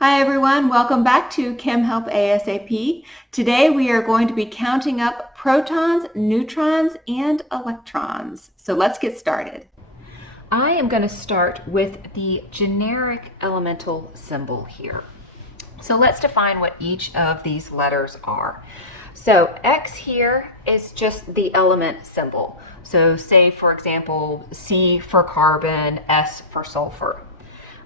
Hi everyone, welcome back to Chem Help ASAP. Today we are going to be counting up protons, neutrons, and electrons. So let's get started. I am going to start with the generic elemental symbol here. So let's define what each of these letters are. So X here is just the element symbol. So say, for example, C for carbon, S for sulfur.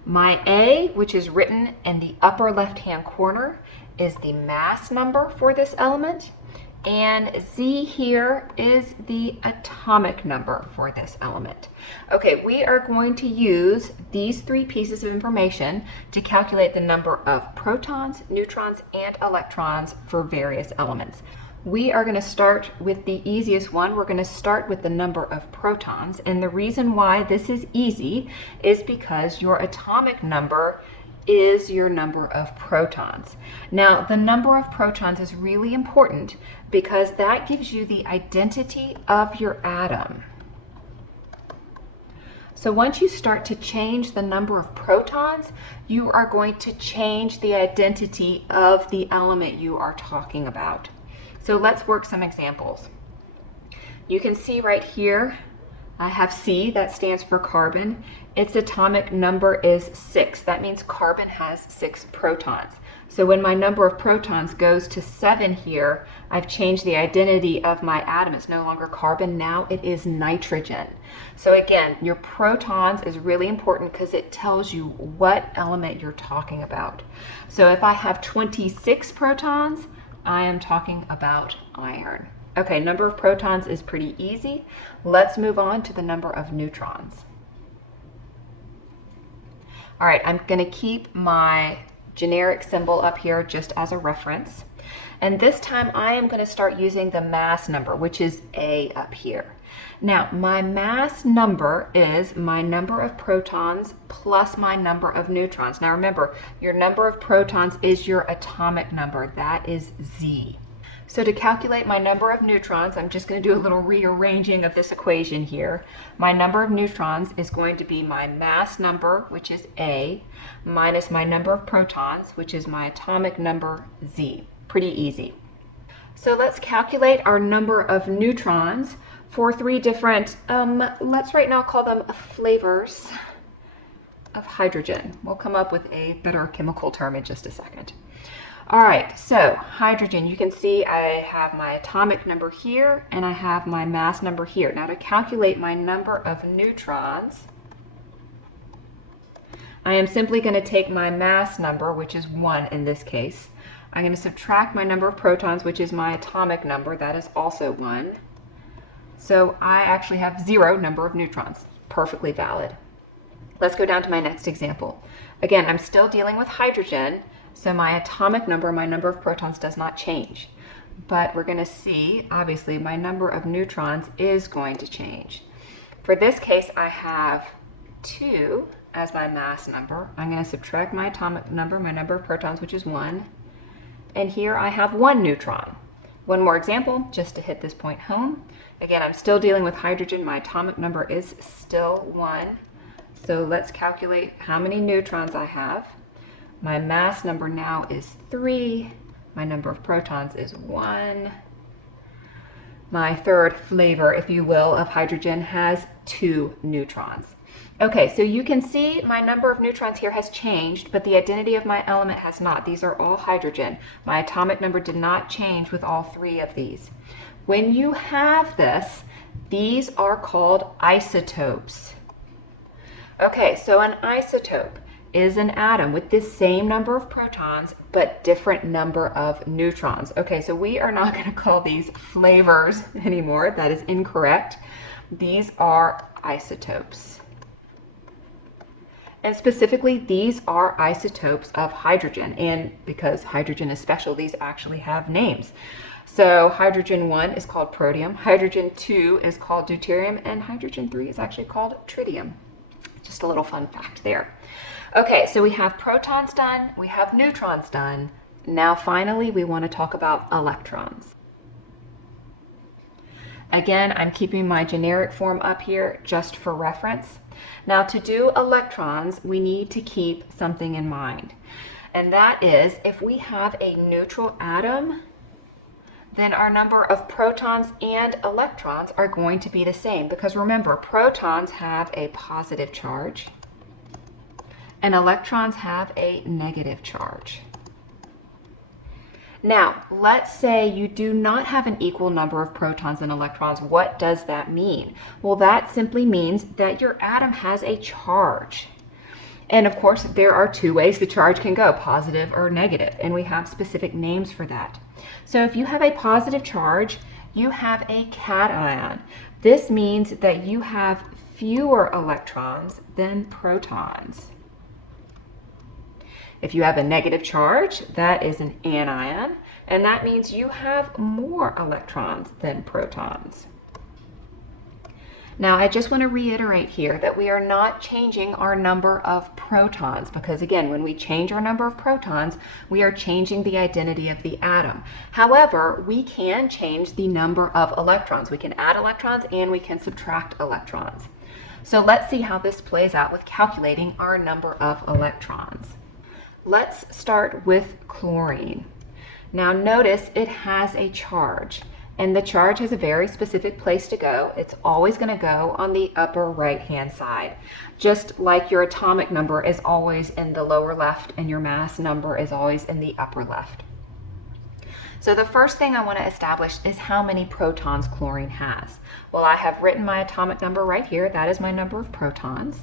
My A, which is written in the upper left-hand corner, is the mass number for this element, and Z here is the atomic number for this element. Okay, we are going to use these three pieces of information to calculate the number of protons, neutrons, and electrons for various elements. We are going to start with the easiest one. We're going to start with the number of protons. And the reason why this is easy is because your atomic number is your number of protons. Now, the number of protons is really important because that gives you the identity of your atom. So once you start to change the number of protons, you are going to change the identity of the element you are talking about. So let's work some examples. You can see right here, I have C, that stands for carbon. Its atomic number is 6. That means carbon has 6 protons. So when my number of protons goes to 7 here, I've changed the identity of my atom. It's no longer carbon, now it is nitrogen. So again, your protons is really important because it tells you what element you're talking about. So if I have 26 protons, I am talking about iron. Okay, number of protons is pretty easy. Let's move on to the number of neutrons. All right, I'm going to keep my generic symbol up here just as a reference. And this time I am going to start using the mass number, which is A up here. Now, my mass number is my number of protons plus my number of neutrons. Now remember, your number of protons is your atomic number. That is Z. So to calculate my number of neutrons, I'm just going to do a little rearranging of this equation here. My number of neutrons is going to be my mass number, which is A, minus my number of protons, which is my atomic number, Z. Pretty easy. So let's calculate our number of neutrons for three different, let's right now call them flavors of hydrogen. We'll come up with a better chemical term in just a second. All right, so hydrogen, you can see I have my atomic number here and I have my mass number here. Now to calculate my number of neutrons, I am simply going to take my mass number, which is 1 in this case. I'm going to subtract my number of protons, which is my atomic number. That is also 1. So I actually have 0 number of neutrons. Perfectly valid. Let's go down to my next example. Again, I'm still dealing with hydrogen, so my atomic number, my number of protons does not change. But we're going to see, obviously, my number of neutrons is going to change. For this case, I have 2 as my mass number. I'm going to subtract my atomic number, my number of protons, which is 1. And here I have 1 neutron. One more example, just to hit this point home. Again, I'm still dealing with hydrogen. My atomic number is still 1. So let's calculate how many neutrons I have. My mass number now is 3. My number of protons is 1. My third flavor, if you will, of hydrogen has 2 neutrons. Okay, so you can see my number of neutrons here has changed, but the identity of my element has not. These are all hydrogen. My atomic number did not change with all 3 of these. When you have this, these are called isotopes. Okay, so an isotope is an atom with the same number of protons, but different number of neutrons. Okay, so we are not going to call these flavors anymore. That is incorrect. These are isotopes. And specifically, these are isotopes of hydrogen. And because hydrogen is special, these actually have names. So hydrogen 1 is called protium, hydrogen 2 is called deuterium, and hydrogen 3 is actually called tritium. Just a little fun fact there. Okay, so we have protons done, we have neutrons done. Now finally, we want to talk about electrons. Again, I'm keeping my generic form up here just for reference. Now to do electrons, we need to keep something in mind. and that is if we have a neutral atom, then our number of protons and electrons are going to be the same, because remember, protons have a positive charge and electrons have a negative charge. Now, let's say you do not have an equal number of protons and electrons. What does that mean? Well, that simply means that your atom has a charge. And of course, there are two ways the charge can go, positive or negative, and we have specific names for that. So if you have a positive charge, you have a cation. This means that you have fewer electrons than protons. If you have a negative charge, that is an anion, and that means you have more electrons than protons. Now, I just want to reiterate here that we are not changing our number of protons, because again, when we change our number of protons, we are changing the identity of the atom. However, we can change the number of electrons. We can add electrons and we can subtract electrons. So let's see how this plays out with calculating our number of electrons. Let's start with chlorine. Now notice it has a charge, and the charge has a very specific place to go. It's always going to go on the upper right-hand side, just like your atomic number is always in the lower left and your mass number is always in the upper left. So the first thing I want to establish is how many protons chlorine has. Well, I have written my atomic number right here. That is my number of protons.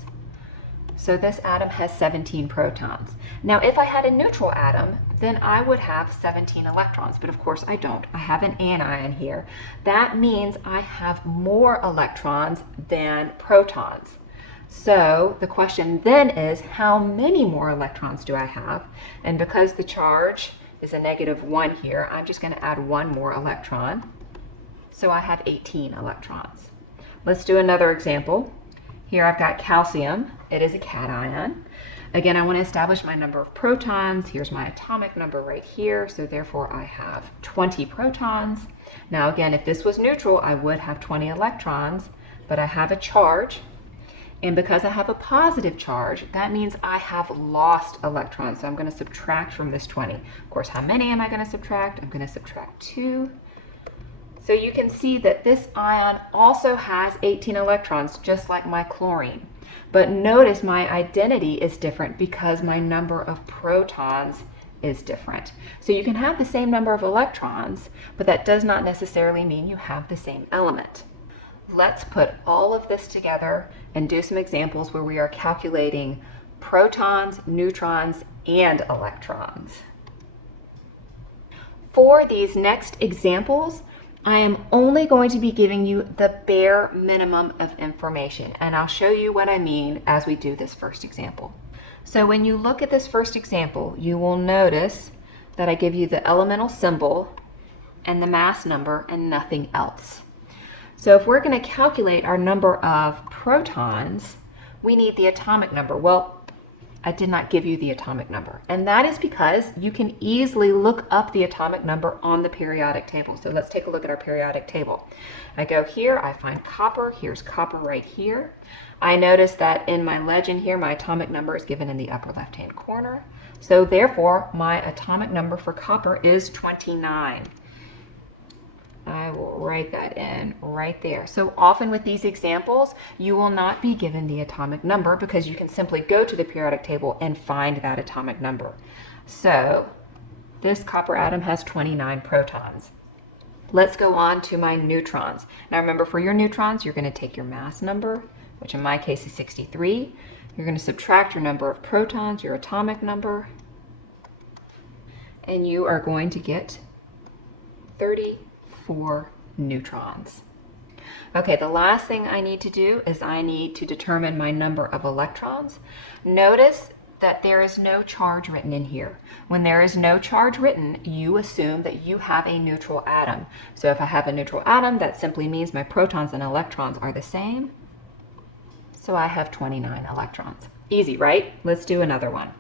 So this atom has 17 protons. Now, if I had a neutral atom, then I would have 17 electrons, but of course I don't. I have an anion here. That means I have more electrons than protons. So the question then is, how many more electrons do I have? And because the charge is a -1 here, I'm just going to add one more electron. So I have 18 electrons. Let's do another example. Here I've got calcium. It is a cation. Again, I want to establish my number of protons. Here's my atomic number right here. So therefore I have 20 protons. Now again, if this was neutral, I would have 20 electrons, but I have a charge. And because I have a positive charge, that means I have lost electrons. So I'm going to subtract from this 20. Of course, how many am I going to subtract? I'm going to subtract 2. So you can see that this ion also has 18 electrons, just like my chlorine. But notice my identity is different because my number of protons is different. So you can have the same number of electrons, but that does not necessarily mean you have the same element. Let's put all of this together and do some examples where we are calculating protons, neutrons, and electrons. For these next examples, I am only going to be giving you the bare minimum of information, and I'll show you what I mean as we do this first example. So when you look at this first example, you will notice that I give you the elemental symbol and the mass number and nothing else. So if we're going to calculate our number of protons, we need the atomic number. Well, I did not give you the atomic number, and that is because you can easily look up the atomic number on the periodic table. So let's take a look at our periodic table. I go here, I find copper. Here's copper right here. I notice that in my legend here, my atomic number is given in the upper left-hand corner. So therefore, my atomic number for copper is 29. I will write that in right there. So often with these examples, you will not be given the atomic number because you can simply go to the periodic table and find that atomic number. So this copper atom has 29 protons. Let's go on to my neutrons. Now remember, for your neutrons, you're going to take your mass number, which in my case is 63. You're going to subtract your number of protons, your atomic number, and you are going to get 34 neutrons. Okay, the last thing I need to do is I need to determine my number of electrons. Notice that there is no charge written in here. When there is no charge written, you assume that you have a neutral atom. So if I have a neutral atom, that simply means my protons and electrons are the same. So I have 29 electrons. Easy, right? Let's do another one.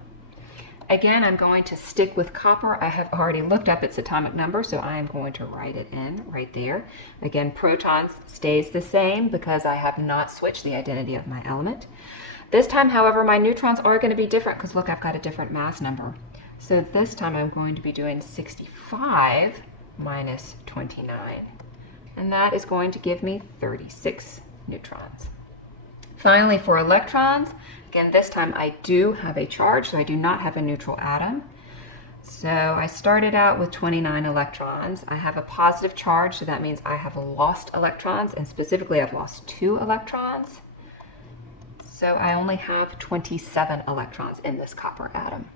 Again, I'm going to stick with copper. I have already looked up its atomic number, so I am going to write it in right there. Again, protons stays the same because I have not switched the identity of my element. This time, however, my neutrons are going to be different because look, I've got a different mass number. So this time I'm going to be doing 65 minus 29, and that is going to give me 36 neutrons. Finally, for electrons, again, this time I do have a charge, so I do not have a neutral atom. So I started out with 29 electrons. I have a positive charge, so that means I have lost electrons, and specifically I've lost 2 electrons. So I only have 27 electrons in this copper atom.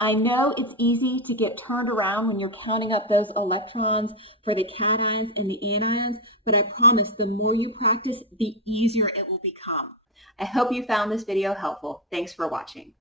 I know it's easy to get turned around when you're counting up those electrons for the cations and the anions, but I promise the more you practice, the easier it will become. I hope you found this video helpful. Thanks for watching.